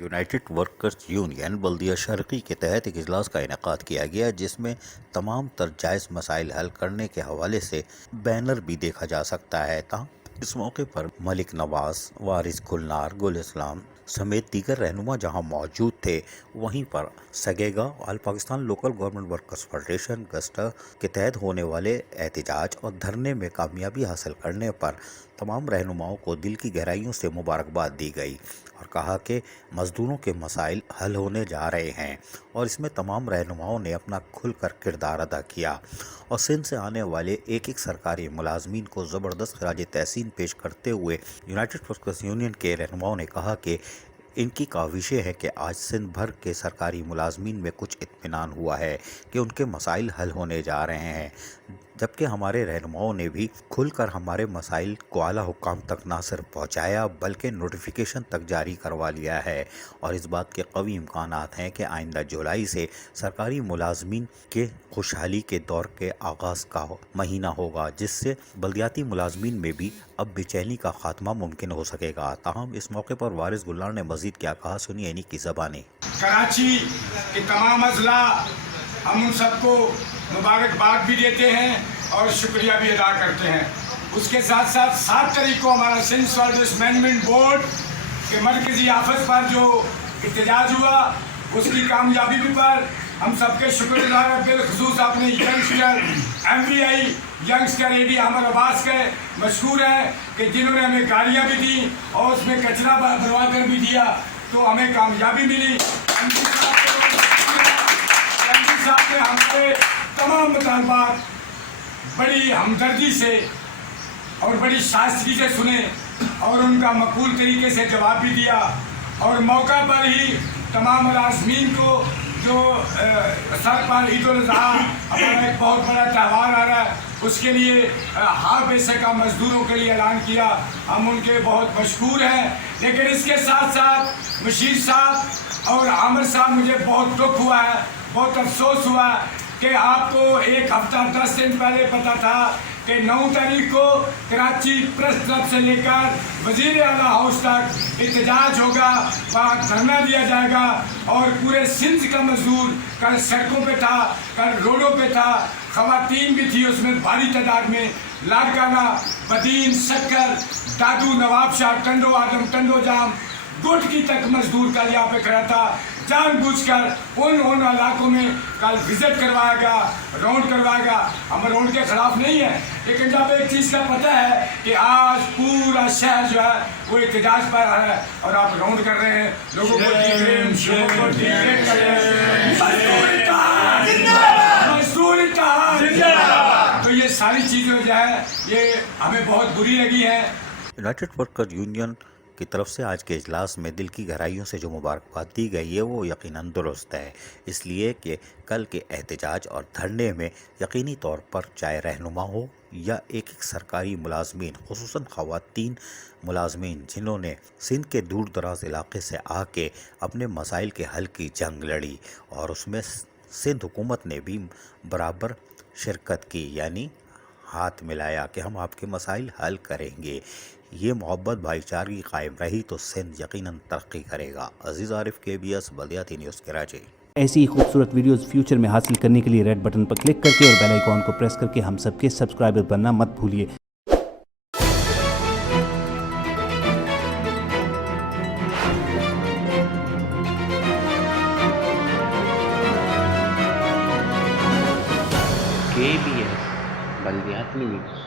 United workers union बल्दिया शर्की के तहत एक इजलास का इनेकाद किया गया, जिसमें तमाम तर जायज़ मसाइल हल करने के हवाले से बैनर भी देखा जा सकता है। इस मौके पर मलिक नवाज, वारिस गुलनार, गुल इस्लाम समेत दीगर रहनुमा जहां मौजूद थे, वहीं पर सगेगा all Pakistan local government workers federation गस्टा के तहत होने वाले एहतजाज और धरने में कामयाबी हासिल करने पर तमाम रहनुमाओं को दिल की गहराइयों से मुबारकबाद दी गई और कहा कि मजदूरों के मसाइल हल होने जा रहे हैं और इसमें तमाम रहनुमाओं ने अपना खुलकर किरदार अदा किया। और सिंध से आने वाले एक एक सरकारी मुलाजमीन को ज़बरदस्त खराज तहसीन पेश करते हुए यूनाइटेड वर्कर्स यूनियन के रहनुमाओं ने कहा कि इनकी काविशें हैं कि आज सिंध भर के सरकारी मुलाजमीन में कुछ इत्मीनान हुआ है कि उनके मसाइल हल होने जा रहे हैं, जबकि हमारे रहनुमाओं ने भी खुलकर हमारे मसाइल को आला हुक्काम तक ना सिर्फ पहुँचाया बल्कि नोटिफिकेशन तक जारी करवा लिया है। और इस बात के कवी इम्कानात हैं कि आइंदा जुलाई से सरकारी मुलाजमीन के खुशहाली के दौर के आगाज़ का महीना होगा, जिससे बल्दियाती मुलाजमीन में भी अब बेचैनी का खात्मा मुमकिन हो सकेगा। ताहम इस मौके पर वारिस गुलनार ने मजीद क्या कहा, सुनिए इन्हीं की ज़बानी। कराची के तमाम अजला हम उन सबको मुबारकबाद भी देते हैं और शुक्रिया भी अदा करते हैं। उसके साथ साथ 7 तारीख को हमारा सिंध सर्विस मैनेजमेंट बोर्ड के मरकजी ऑफिस पर जो एहतजाज हुआ, उसकी कामयाबी पर हम सबके शुक्रगुजार हैं। बिलखसूस अपने youngster MVI youngster AD Ahmad Abbas के मशहूर हैं कि जिन्होंने हमें गाड़ियाँ भी दी और उसमें कचरा भरवा कर भी दिया, तो हमें कामयाबी मिली। साहब ने हमारे तमाम मुतालबात बड़ी हमदर्दी से और बड़ी शास्त्री से सुने और उनका मकबूल तरीके से जवाब भी दिया। और मौका पर ही तमाम मुलाजमीन को जो सर पर ईद उल अज़हा हमारा एक बहुत बड़ा त्यौहार आ रहा है, उसके लिए हाफ पैसे का मजदूरों के लिए ऐलान किया, हम उनके बहुत मशहूर हैं। लेकिन इसके साथ साथ बशीर साहब और आमिर साहब, मुझे बहुत दुख हुआ है, बहुत अफसोस हुआ कि आपको एक हफ्ता 10 दिन पहले पता था कि 9 तारीख को कराची प्रेस क्लब से लेकर वजीर आला हाउस तक एहतजाज होगा, वहाँ धरना दिया जाएगा और पूरे सिंध का मजदूर कल सड़कों पे था, कल रोडों पे था, खवातीन भी थी उसमें भारी तादाद में। लाड़काना, बदीन, शक्कर, दादू, नवाब शाह, टंडो आदम, टंडो जाम, गुटकी तक मजदूर कल यहाँ पे खड़ा था। जानबूझकर उन इलाकों में कल विजिट करवाएगा, राउंड करवाएगा। हम राउंड के खिलाफ नहीं है, लेकिन जब एक चीज़ का पता है कि आज पूरा शहर जो है वो एहतजाज पर है और आप राउंड कर रहे हैं, लोगों को डिग्रेड कर रहे हैं, तो ये सारी चीज़ें जो है ये हमें बहुत बुरी लगी है। यूनाइटेड वर्कर्स यूनियन की तरफ से आज के इजलास में दिल की गहराइयों से जो मुबारकबाद दी गई है वो यकीनन दुरुस्त है, इसलिए कि कल के एहतजाज और धरने में यकीनी तौर पर चाहे रहनुमा हो या एक एक सरकारी मुलाजमीन, खुसूसन ख़वातीन मुलाजमीन जिन्होंने सिंध के दूर दराज इलाके से आके अपने मसाइल के हल की जंग लड़ी और उसमें सिंध हुकूमत ने भी बराबर शिरकत की, यानी हाथ मिलाया कि हम आपके मसाइल हल करेंगे। ये मोहब्बत भाईचारगी कायम रही तो सिंध यकीनन तरक्की करेगा। अजीज़ आरिफ, KBS बल्दियाती न्यूज़ कराची। ऐसी ही खूबसूरत वीडियोस फ्यूचर में हासिल करने के लिए रेड बटन पर क्लिक करके और बेल आइकॉन को प्रेस करके हम सबके सब्सक्राइबर बनना मत भूलिए। KBS बल्दियाती न्यूज़।